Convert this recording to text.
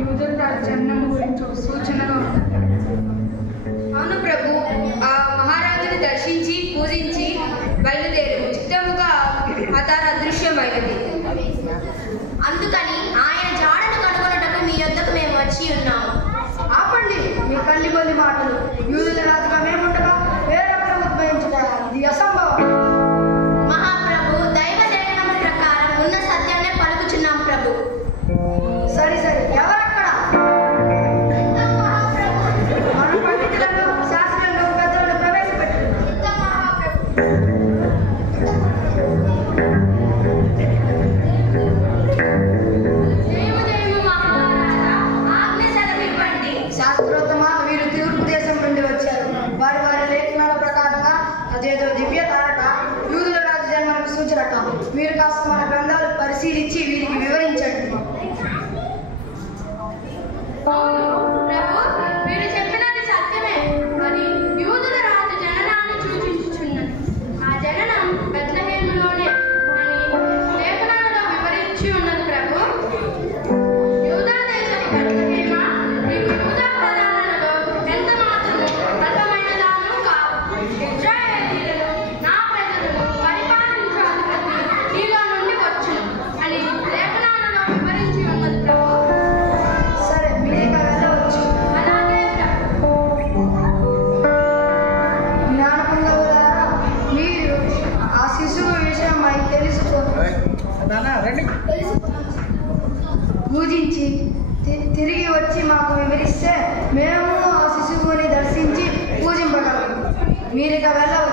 యూదుల జన్మము గురించి సూచనగా ఉంది. అవును ప్రభు, ఆ మహారాజుని దర్శించి పూజించి బయలుదేరు చిత్తముగా అతను అదృశ్యమైనది. అందుకని ఆయన జాడను కనుగొనటకు మీ యొద్దకు మేము వచ్చి ఉన్నాము. ఆపండి మీ కల్లిబొల్లి మాటలు. యూదుల రాజుగా మేముండగా వేరొకరు ఉద్భవించుట ఇది అసంభవం. మహాప్రభు, దైవ లేఖనముల ప్రకారం ఉన్న సత్యాన్నే పలుకుచున్నాం ప్రభు. సరే ఎవరక్కడ? మన పండితులను శాస్త్రులను పెద్దలను ప్రవేశపెట్టు. శాస్త్రోత్తమ, వీరు తూర్పు దేశం నుండి వచ్చారు. వారి లేఖనాల ప్రకారంగా అదేదో దివ్య తారక యూదుల రాజు జన్మకు సూచనట. మీరు కాస్త మన గ్రంథాలు పరిశీలించి వీరికి వివరించండి. ప్రభు, మీరు చెప్పినది సత్యమే. మరి యూదుల రాజు జననాన్ని సూచించుచున్నది. ఆ జననం బెత్లెహేములోనే అని లేఖనాలలో వివరించి ఉన్నది ప్రభు. యూదా దేశపు బెత్లెహేమ నీకు యూదా ప్రధానులలో ఎంత మాత్రము అల్పమైనదాను కాదు. ఇశ్రాయేలీయులను నా ప్రజలను పరిపాలించు అధిపతి నీలో నుండి వచ్చును అని లేఖనాలలో వివరించి ఉన్నది ప్రభు. సరే, మీరేగా వెళ్ళవచ్చు. అలాగే ప్రభు. జ్ఞానపండవులారా, మీరు ఆ శిశువు విషయమై పూజించి తిరిగి వచ్చి మాకు వివరిస్తే మేము ఆ శిశువుని దర్శించి పూజింపగలము. మీరిక వెళ్ళవచ్చు.